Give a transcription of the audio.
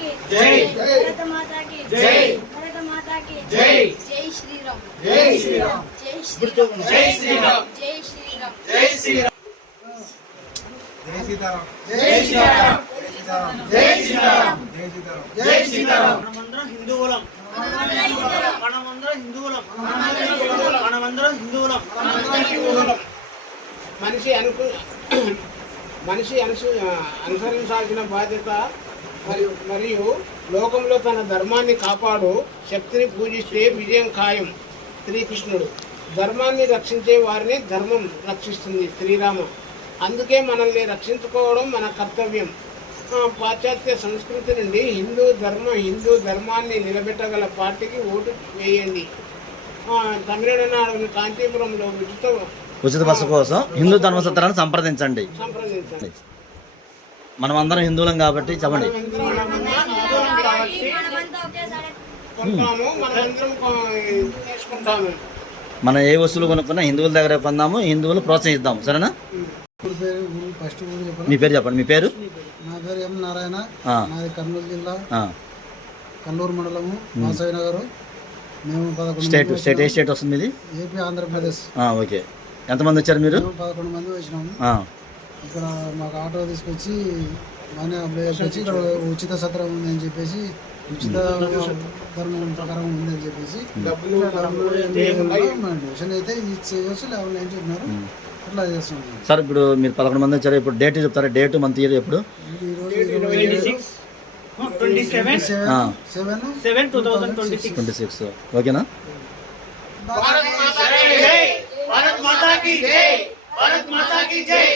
की जय भारत माता की जय भारत माता की जय जय श्री राम जय श्री राम जय श्री राम जय श्री राम जय श्री राम जय श्री राम जय सीताराम जय श्री राम जय श्री राम जय श्री राम మనమందరం హిందువులం మనమందరం హిందువులం మనమందరం హిందువులం మనిషి అనుసరించాల్సిన బాధ్యత మరియు లోకంలో తన ధర్మాన్ని కాపాడు శక్తిని పూజిస్తే విజయం ఖాయం. శ్రీకృష్ణుడు ధర్మాన్ని రక్షించే వారిని ధర్మం రక్షిస్తుంది శ్రీరామ. అందుకే మనల్ని రక్షించుకోవడం మన కర్తవ్యం. పాశ్చాత్య సంస్కృతి నుండి హిందూ ధర్మాన్ని నిలబెట్టగల పార్టీకి ఓటు వేయండి. తమిళనాడు కాంచీపురంలో ఉచిత బస్సు కోసం హిందూ ధర్మసత్రాన్ని సంప్రదించండి. మనం అందరం హిందువులం కాబట్టి చెప్పండి. మనం ఏ వస్తువులు కొనుక్కున్నా హిందువుల దగ్గర పొందాము, హిందువులు ప్రోత్సహిద్దాము. సరేనా? మీ పేరు చెప్పండి. మీ పేరు? నా పేరు ఎం నారాయణ. నాది కర్నూలు జిల్లా, కల్లూరు మండలము, వాసవి నగరు. మేము 11 స్టేట్ ఏ స్టేట్ వస్తుంది ఇది? ఏపీ, ఆంధ్రప్రదేశ్. ఓకే. ఎంతమంది వచ్చారు మీరు? 11 మంది వచ్చినాము. ఇక్కడ మాకు ఆటో తీసుకొచ్చి మనీ అప్లై చేసి ఇక్కడ ఉచిత సత్రం ఉందని చెప్పేసి, ఉచిత ధర్మం ప్రకారం ఉందని చెప్పేసి డొనేషన్ అయితే చేయవచ్చు లేవని ఏం చెప్పినారు, అట్లా చేస్తున్నాం. సార్ ఇప్పుడు మీరు 11 మంది వచ్చారు. ఇప్పుడు డేట్ చెప్తారా? డేట్ మంత్ ఇయర్ ఎప్పుడు? 27/7/2026. ఓకేనా? भारत माता की जय भारत माता की जय भारत माता की जय